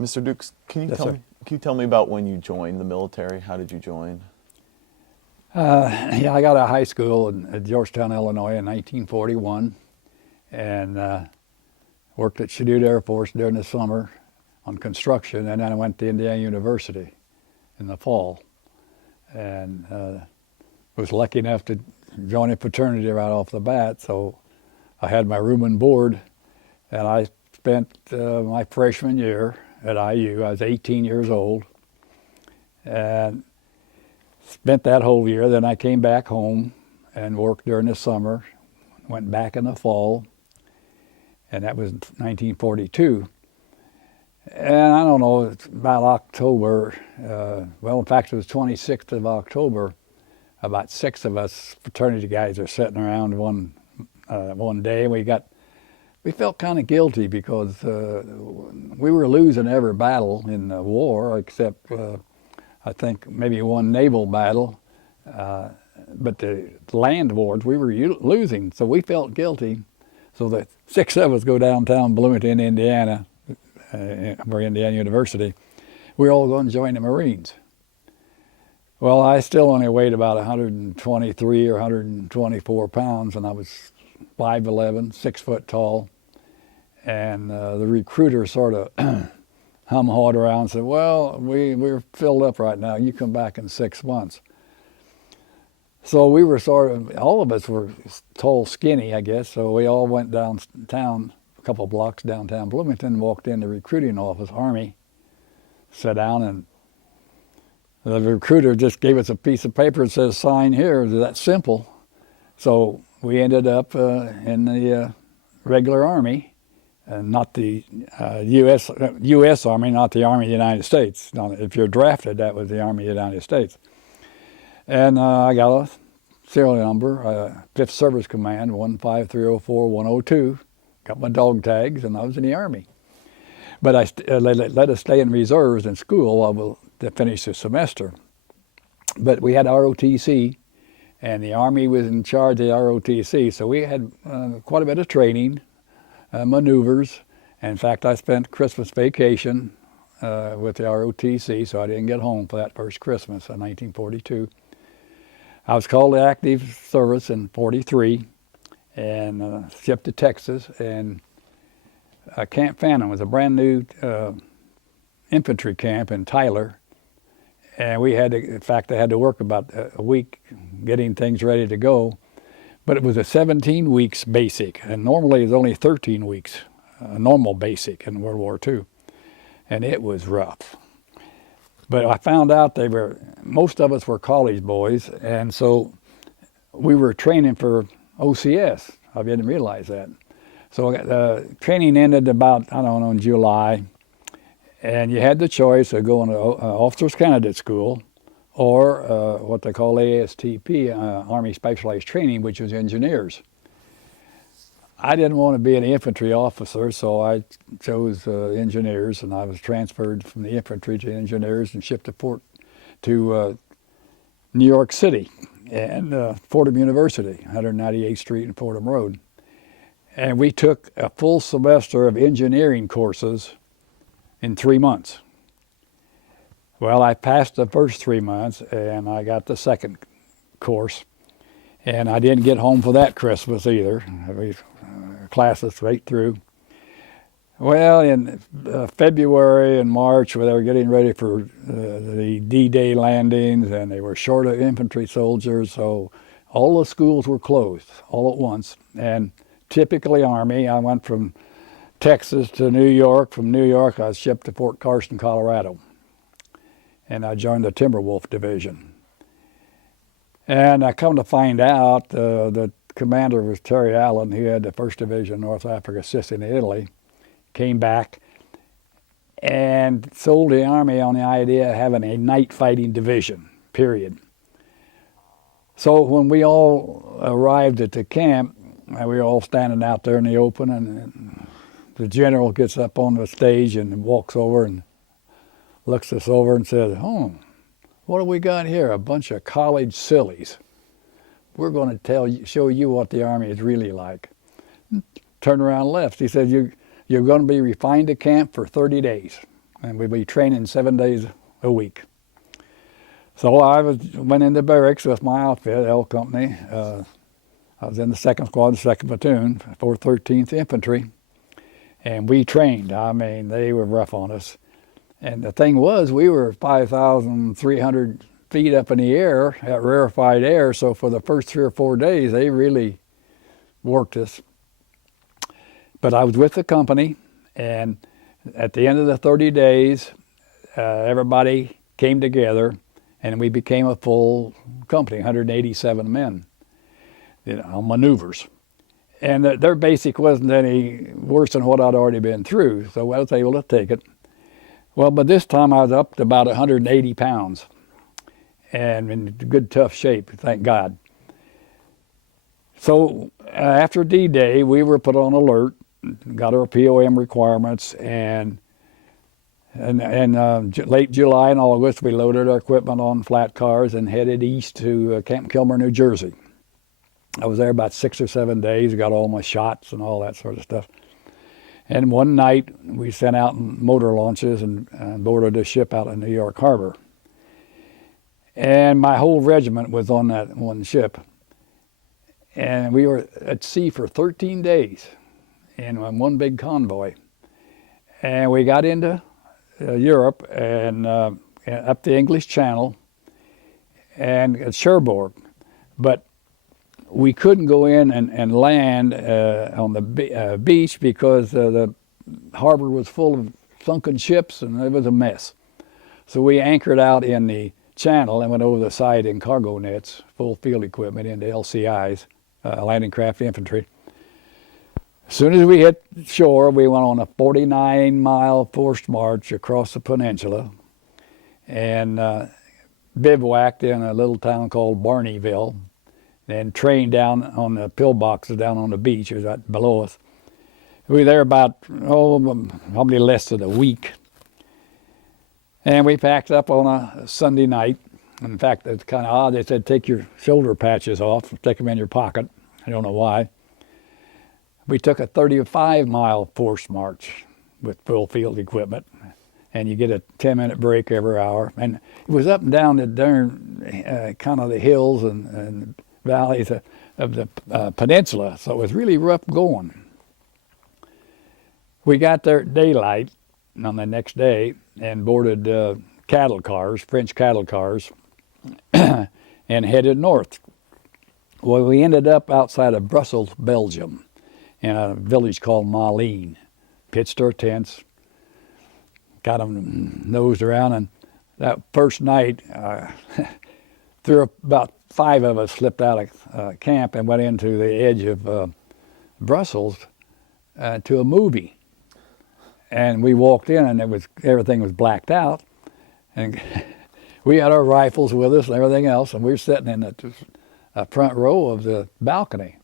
Mr. Dukes, Yes, sir. can you tell me about when you joined the military? How did you join? Yeah, I got out of high school at Georgetown, Illinois in 1941, and worked at Shadid Air Force during the summer on construction, and then I went to Indiana University in the fall, and was lucky enough to join a fraternity right off the bat. So I had my room and board, and I spent my freshman year at IU. I was 18 years old, and spent that whole year. Then I came back home and worked during the summer, went back in the fall, and that was 1942. And I don't know, it's about October, well, in fact, it was 26th of October. About 6 of us fraternity guys are sitting around one day, and we felt kind of guilty because we were losing every battle in the war, except I think maybe one naval battle. But the land wars we were losing, so we felt guilty. So the 6 of us go downtown Bloomington, Indiana, for Indiana University. We're all going to join the Marines. Well, I still only weighed about 123 or 124 pounds, and I was 5'11", 6 foot tall. And the recruiter sort of hum-hawed around and said, well, we're filled up right now. You come back in 6 months. So we were all of us were tall, skinny, I guess, so we all went downtown, a couple blocks downtown Bloomington, walked in the recruiting office, Army, sat down, and the recruiter just gave us a piece of paper and says, sign here. It was that simple. So we ended up in the regular Army, and not the U.S. Army, not the Army of the United States. Now, if you're drafted, that was the Army of the United States. And I got a serial number, 5th Service Command, 15304-102. Got my dog tags, and I was in the Army. But let us stay in reserves in school while to finish the semester. But we had ROTC, and the Army was in charge of the ROTC, so we had quite a bit of training, maneuvers. And in fact, I spent Christmas vacation with the ROTC, so I didn't get home for that first Christmas in 1942. I was called to active service in 43 and shipped to Texas, and Camp Phantom was a brand new infantry camp in Tyler, and we had to, in fact, I had to work about a week getting things ready to go, but it was a 17 weeks basic, and normally it's only 13 weeks, normal basic in World War II, and it was rough. But I found out most of us were college boys, and so we were training for OCS. I didn't realize that. So training ended about, I don't know, in July, and you had the choice of going to Officers Candidate School or what they call ASTP, Army Specialized Training, which was engineers. I didn't want to be an infantry officer, so I chose engineers, and I was transferred from the infantry to engineers and shipped to New York City and Fordham University, 198th Street and Fordham Road. And we took a full semester of engineering courses in 3 months. Well, I passed the first 3 months, and I got the second course. And I didn't get home for that Christmas either. Classes straight through. Well, in February and March, they were getting ready for the D-Day landings, and they were short of infantry soldiers, so all the schools were closed all at once. And typically Army, I went from Texas to New York. From New York, I was shipped to Fort Carson, Colorado. And I joined the Wolfhound Division. And I come to find out the commander was Terry Allen, who had the 1st Division North Africa assisting in Italy, came back and sold the Army on the idea of having a night fighting division, period. So when we all arrived at the camp, we were all standing out there in the open, and the general gets up on the stage and walks over and looks us over and says, "Oh, what do we got here? A bunch of college sillies. We're going to show you what the Army is really like." Turned around and left. He said, you're going to be refined to camp for 30 days. and we'd be training 7 days a week. So I went into barracks with my outfit, L Company. I was in the 2nd Squad, 2nd Platoon, 413th Infantry, and we trained. I mean, they were rough on us. And the thing was, we were 5,300 feet up in the air at rarefied air, so for the first 3 or 4 days, they really worked us. But I was with the company, and at the end of the 30 days, everybody came together, and we became a full company, 187 men, on maneuvers. And their basic wasn't any worse than what I'd already been through, so I was able to take it. Well, by this time I was up to about 180 pounds and in good, tough shape, thank God. So after D-Day, we were put on alert, got our POM requirements, and late July and August, we loaded our equipment on flat cars and headed east to Camp Kilmer, New Jersey. I was there about 6 or 7 days, got all my shots and all that sort of stuff. And one night, we sent out motor launches and boarded a ship out in New York Harbor. And my whole regiment was on that one ship. And we were at sea for 13 days in one big convoy. And we got into Europe and up the English Channel and at Cherbourg. But we couldn't go in and land on the beach because the harbor was full of sunken ships and it was a mess. So we anchored out in the channel and went over the side in cargo nets, full field equipment into LCIs, landing craft infantry. As soon as we hit shore, we went on a 49-mile forced march across the peninsula and bivouacked in a little town called Barneyville, and trained down on the pillboxes down on the beach. It was right below us. We were there about, probably less than a week. And we packed up on a Sunday night. In fact, it's kind of odd. They said, take your shoulder patches off, stick them in your pocket. I don't know why. We took a 35-mile forced march with full field equipment. And you get a 10-minute break every hour. And it was up and down the darn, kind of the hills and valleys of the peninsula, so it was really rough going. We got there at daylight on the next day and boarded cattle cars, French cattle cars, and headed north. Well, we ended up outside of Brussels, Belgium, in a village called Malines. Pitched our tents, got them nosed around, and that first night, about 5 of us slipped out of camp and went into the edge of Brussels to a movie. And we walked in and everything was blacked out. And we had our rifles with us and everything else, and we were sitting in the front row of the balcony.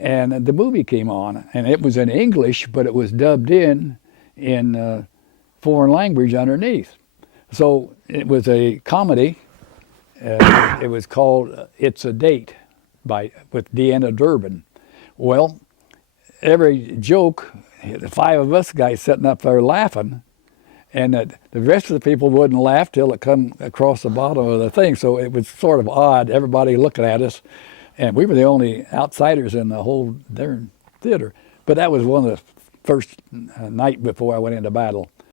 And the movie came on, and it was in English, but it was dubbed in foreign language underneath. So it was a comedy. It was called It's a Date with Deanna Durbin. Well, every joke, the 5 of us guys sitting up there laughing, and the rest of the people wouldn't laugh till it come across the bottom of the thing. So it was sort of odd, everybody looking at us, and we were the only outsiders in the whole darn theater. But that was one of the first night before I went into battle.